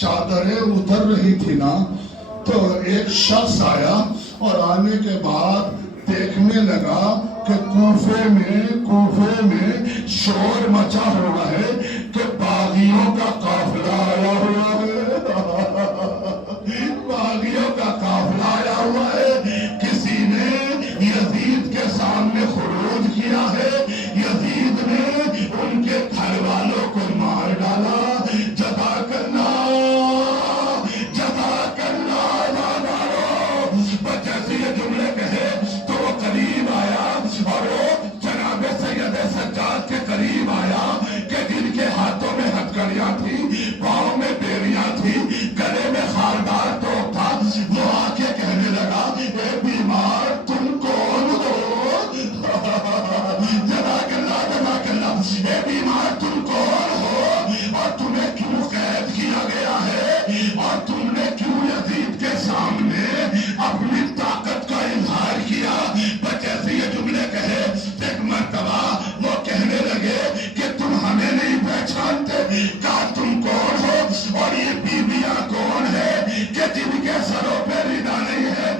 چادریں اتر رہی تھی نا تو ایک شخص آیا اور آنے کے بعد دیکھنے لگا کہ کوفے میں شور مچا ہوا ہے کہ باغیوں کا قافلہ آیا ہوا ہے باغیوں کا قافلہ آیا ہوا ہے کسی نے یزید کے سامنے خروج کیا ہے یزید نے ان کے گھر والوں کو مار ڈالا جزاک اللہ جیسے یہ جملے کہے تو وہ قریب آیا اور وہ جناب سید سجاد کے قریب آیا کہ جن کے ہاتھوں میں ہتھکڑیاں تھی پاؤں میں بیڑیاں تھی گلے میں خاردار توپ تھا وہ آ کے کہنے لگا اے بیمار تم کون ہو جزاک اللہ اے بیمار تم کون ہو اور تمہیں کیوں قید کیا گیا ہے اور تم نے کیوں یزید کے سامنے اپنی طاقت کا اظہار کیا جیسے یہ جملے کہے ایک مرتبہ وہ کہنے لگے کہ تم ہمیں نہیں پہچانتے کہا تم کون ہو اور یہ بیویاں کون ہے کہ جن کے سروں پہ ردا نہیں ہے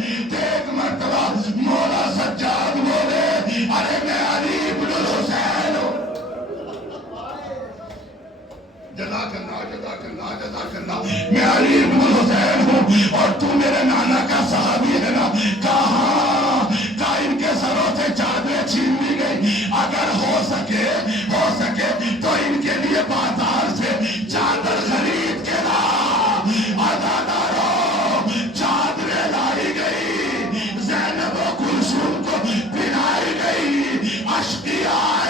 ایک مرتبہ مولا سجاد بولے ارے میں علی بن الحسین ہوں جزاک اللہ میں علی بن الحسین ہوں اور تو میرے نانا کا صحابی ہے نا کہاں ان کے سروں سے چادریں چھین لی گئی اگر ہو سکے تو ان کے لیے بازار سے چادر خرید کے لا عزاداروں چادریں لائی گئی زینب و کلثوم کو پہنائی گئی اشقیاء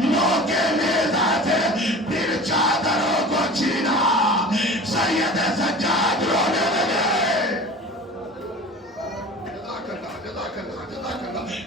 نوکے نیزہ سے پھر چادروں کو چھینا سید سجاد رونے لگے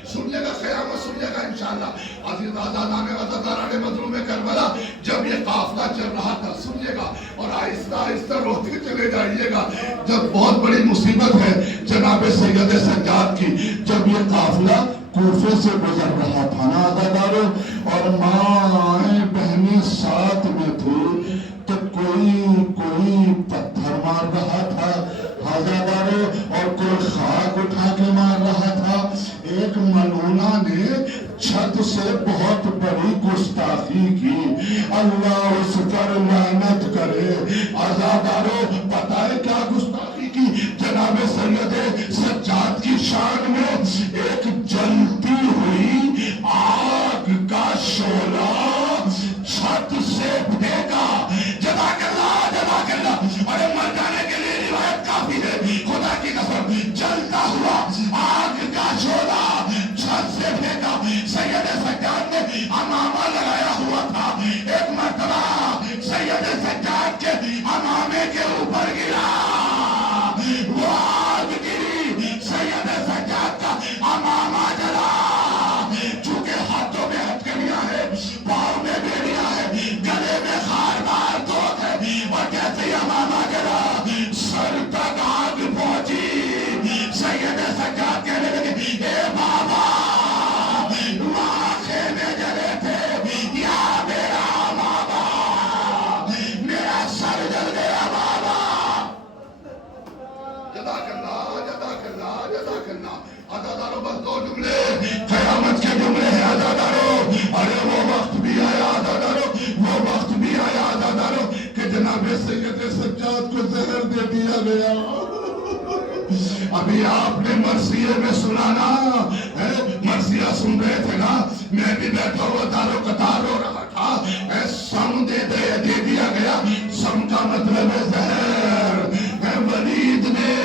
سنیے گا قیامت سنیے گا انشاءاللہ عزیز آزادان عزاداران مظلوم کربلا جب یہ قافلہ چل رہا تھا سنیے گا اور آہستہ آہستہ روتے چلے جائیے گا جب بہت بڑی مصیبت ہے جناب سید سجاد کی جب یہ قافلہ کوفے سے گزر رہا تھا نا عزاداروں اور ماں بہنیں ساتھ میں تھی تو کوئی پتھر مار رہا تھا عزاداروں اور کوئی خاک اٹھا کے مار رہا تھا ایک ملونہ نے چھت سے بہت بڑی گستاخی کی اللہ اس پر لعنت کرے عزاداروں پتہ ہے کیا گستاخی کی جناب سید سجاد کی شان میں ایک جلتی ہوئی آگ کا شعلہ چھت سے پھینکا جزاک اللہ ارے مر جانے کے لیے روایت کافی ہے خدا کی قسم جلتا ہوا آگ کا شعلہ چھت سے پھینکا سید سجاد نے امامہ لگایا ہوا تھا ایک مرتبہ سید سجاد کے امامے کے اوپر گرا وہ آگ گری سید سجاد کا امامہ جلا چونکہ ہاتھوں میں ہتھکڑیاں ہیں پاؤں میں بیڑیاں ہیں گلے میں خاردار توپ ہے اور جیسے امامہ گرا سر تک آگ پہنچی سید سجاد کہنے لگے اے بابا وہاں خیمے جلے تھے یا میرا بابا میرا سر جل گیا بابا جزاک اللہ عزاداروں بس دو جملے قیامت کے جملے ہیں عزاداروں ارے وہ وقت بھی آیا عزاداروں وہ وقت بھی آیا عزاداروں کہ جناب سید سجاد کو زہر دے دیا گیا ابھی آپ نے مرثیے میں سنانا مرثیہ سن رہے تھے نا میں بھی بیٹھا ہوا دارو قطار ہو رہا تھا سم دے دیا گیا سم کا مطلب ہے زہر ولید نے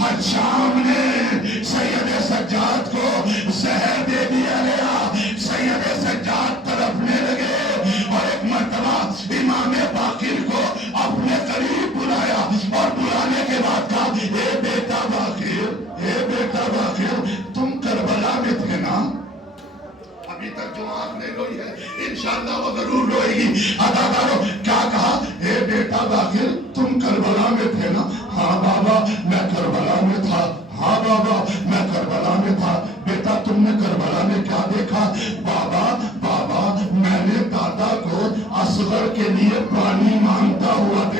حشام نے سید سجاد کو زہر دے دیا گیا سید سجاد تڑپنے لگے اور ایک مرتبہ امام باقر کو اپنے قریب بلایا اور بلانے کے بعد کہا اے بیٹا باقر تم کربلا میں تھے نا ابھی تک جو آنکھ نہیں روئی ہے انشاءاللہ وہ ضرور روئے گی عزاداروں کیا کہا اے بیٹا باقر تم کربلا میں تھے نا ہاں بابا میں کربلا میں تھا ہاں بابا میں کربلا میں تھا بیٹا تم نے کربلا میں کیا دیکھا بابا میں نے دادا کو اصغر کے لیے پانی مانگتا ہوا دیکھا